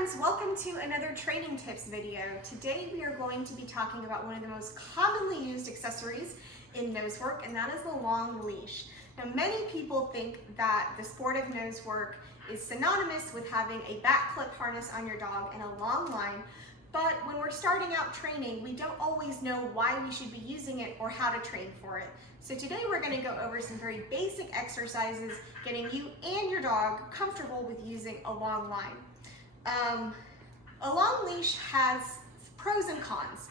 friends, welcome to another training tips video. Today we are going to be talking about one of the most commonly used accessories in Nosework, and that is the long leash. Now many people think that the sport of Nosework is synonymous with having a back clip harness on your dog and a long line, but when we're starting out training, we don't always know why we should be using it or how to train for it. So today we're going to go over some very basic exercises getting you and your dog comfortable with using a long line. A long leash has pros and cons,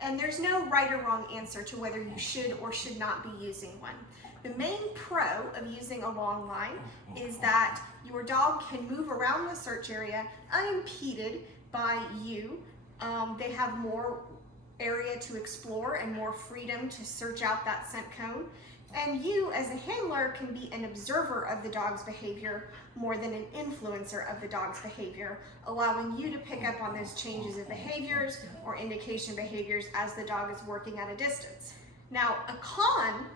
and there's no right or wrong answer to whether you should or should not be using one. The main pro of using a long line is that your dog can move around the search area unimpeded by you. They have more area to explore and more freedom to search out that scent cone. And you, as a handler, can be an observer of the dog's behavior more than an influencer of the dog's behavior, allowing you to pick up on those changes of behaviors or indication behaviors as the dog is working at a distance. Now, a con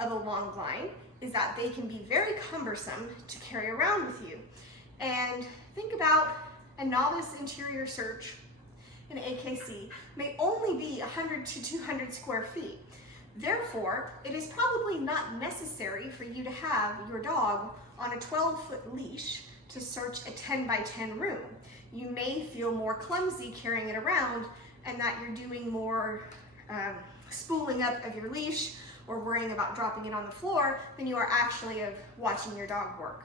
of a long line is that they can be very cumbersome to carry around with you. And think about a novice interior search in AKC may only be 100 to 200 square feet. Therefore, it is probably not necessary for you to have your dog on a 12-foot leash to search a 10 by 10 room. You may feel more clumsy carrying it around and that you're doing more spooling up of your leash or worrying about dropping it on the floor than you are actually of watching your dog work.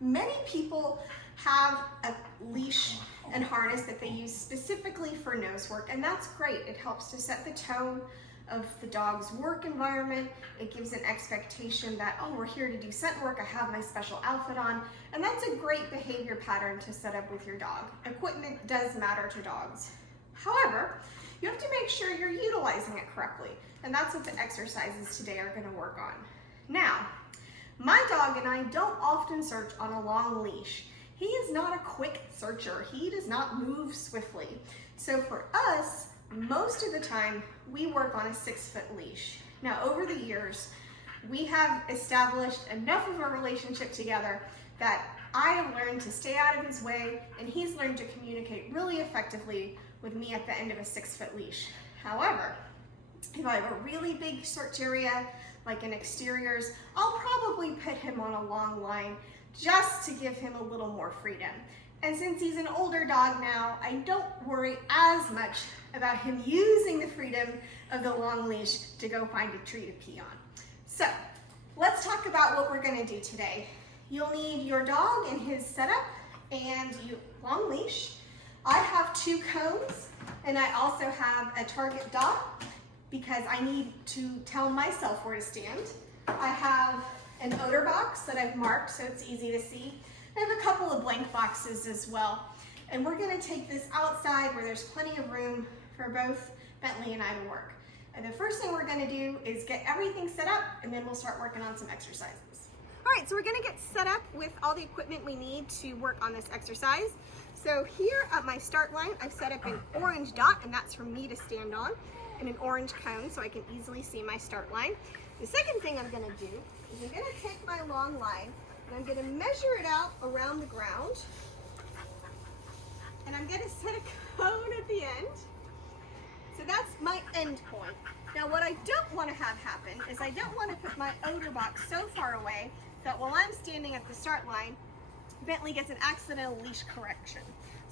Many people have a leash and harness that they use specifically for Nosework, and that's great. It helps to set the tone of the dog's work environment. It gives an expectation that, oh, we're here to do scent work, I have my special outfit on, and that's a great behavior pattern to set up with your dog. Equipment does matter to dogs. However, you have to make sure you're utilizing it correctly, and that's what the exercises today are going to work on. Now, my dog and I don't often search on a long leash. He is not a quick searcher. He does not move swiftly. So for us, most of the time, we work on a 6-foot leash. Now, over the years, we have established enough of a relationship together that I have learned to stay out of his way, and he's learned to communicate really effectively with me at the end of a 6-foot leash. However, if I have a really big search area, like in exteriors, I'll probably put him on a long line just to give him a little more freedom. And since he's an older dog now, I don't worry as much about him using the freedom of the long leash to go find a tree to pee on. So let's talk about what we're gonna do today. You'll need your dog and his setup and long leash. I have 2 cones, and I also have a target dot because I need to tell myself where to stand. I have an odor box that I've marked so it's easy to see. I have a couple of blank boxes as well. And we're gonna take this outside where there's plenty of room for both Bentley and I to work. And the first thing we're gonna do is get everything set up, and then we'll start working on some exercises. All right, so we're gonna get set up with all the equipment we need to work on this exercise. So here at my start line, I've set up an orange dot, and that's for me to stand on, and an orange cone so I can easily see my start line. The second thing I'm gonna do is I'm gonna take my long line and I'm gonna measure it out around the ground, and I'm gonna set a cone at the end. So that's my end point. Now what I don't wanna have happen is I don't wanna put my odor box so far away that while I'm standing at the start line, Bentley gets an accidental leash correction.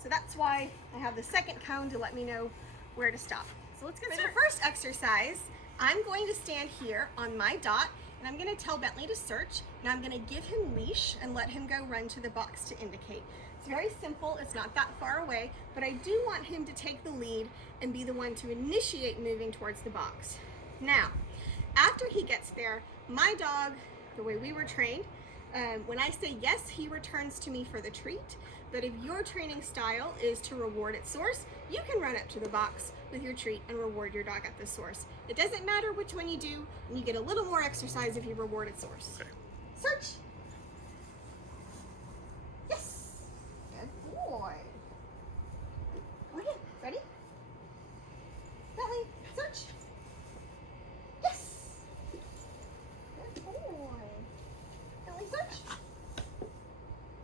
So that's why I have the second cone to let me know where to stop. So let's get started. For the first exercise, I'm going to stand here on my dot, and I'm going to tell Bentley to search. Now I'm going to give him leash and let him go run to the box to indicate. It's very simple, it's not that far away, but I do want him to take the lead and be the one to initiate moving towards the box. Now, after he gets there, my dog, the way we were trained, when I say yes, he returns to me for the treat. But if your training style is to reward at source, you can run up to the box with your treat and reward your dog at the source. It doesn't matter which one you do, and you get a little more exercise if you reward at source. Okay. Search. Yes. Good boy. Okay, ready? Bentley, search. Yes. Good boy. Bentley, search.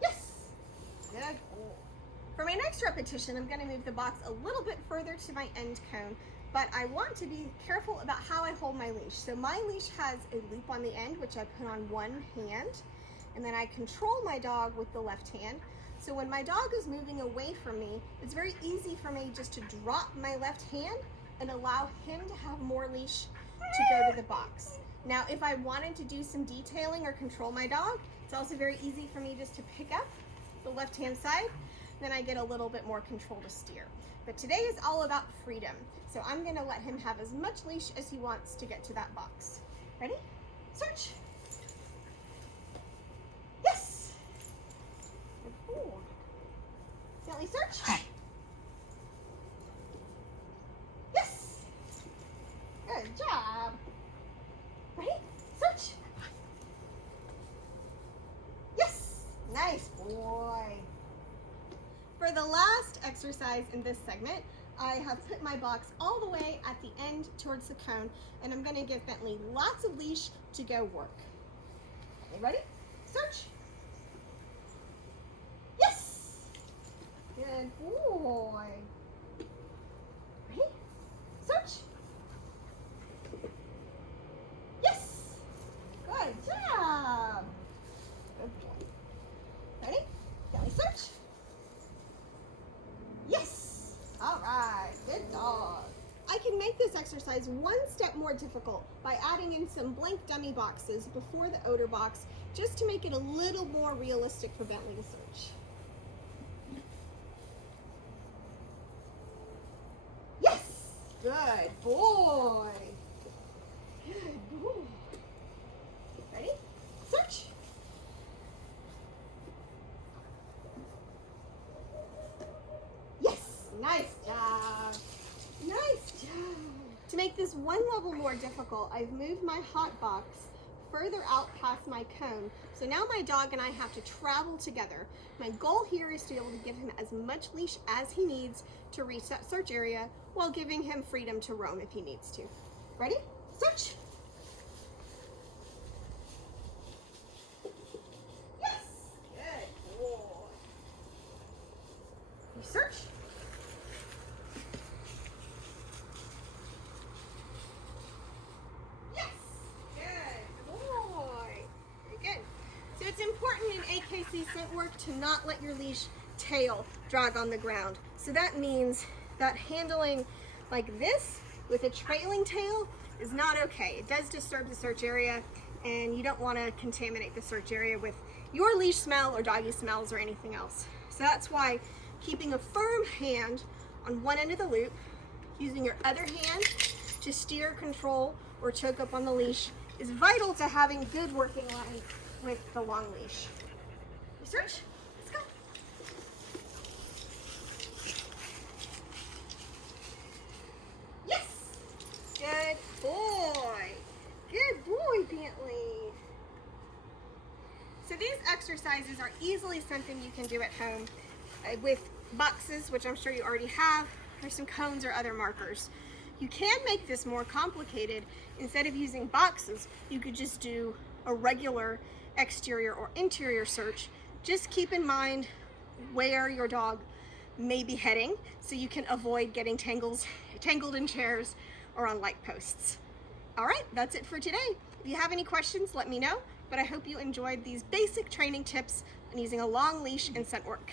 Yes. Good boy. repetition, I'm going to move the box a little bit further to my end cone, but I want to be careful about how I hold my leash. So my leash has a loop on the end, which I put on one hand, and then I control my dog with the left hand. So when my dog is moving away from me, it's very easy for me just to drop my left hand and allow him to have more leash to go to the box. Now, if I wanted to do some detailing or control my dog, it's also very easy for me just to pick up the left-hand side, then I get a little bit more control to steer. But today is all about freedom. So I'm gonna let him have as much leash as he wants to get to that box. Ready? Search. Yes. Good boy. Gently search. Yes. Good job. Ready? Search. Yes. Nice boy. For the last exercise in this segment, I have put my box all the way at the end towards the cone, and I'm going to give Bentley lots of leash to go work. Okay, ready? Search. Yes. Good boy. Ready? Search. Yes. Good job. Good boy. Ready? Belly search. Yes. All right. Good dog. I can make this exercise one step more difficult by adding in some blank dummy boxes before the odor box, just to make it a little more realistic for Bentley to search. Yes. Good boy. Good boy. Ready? Search. Yes. Nice job. Nice job. To make this one level more difficult, I've moved my hot box further out past my cone. So now my dog and I have to travel together. My goal here is to be able to give him as much leash as he needs to reach that search area, while giving him freedom to roam if he needs to. Ready? Search. Yes. Good boy. You search. Yes. Good boy. Very good. So it's important in AKC scent work to not let your leash tail drag on the ground. So that means that handling like this with a trailing tail is not okay. It does disturb the search area, and you don't want to contaminate the search area with your leash smell or doggy smells or anything else. So that's why keeping a firm hand on one end of the loop, using your other hand to steer, control, or choke up on the leash is vital to having good working line with the long leash. You search? Let's go. Yes! Good boy. Good boy, Bentley. So these exercises are easily something you can do at home with boxes, which I'm sure you already have, or some cones or other markers. You can make this more complicated. Instead of using boxes, you could just do a regular exterior or interior search. Just keep in mind where your dog may be heading so you can avoid getting tangled in chairs or on light posts. All right, that's it for today. If you have any questions, let me know, but I hope you enjoyed these basic training tips on using a long leash in scent work.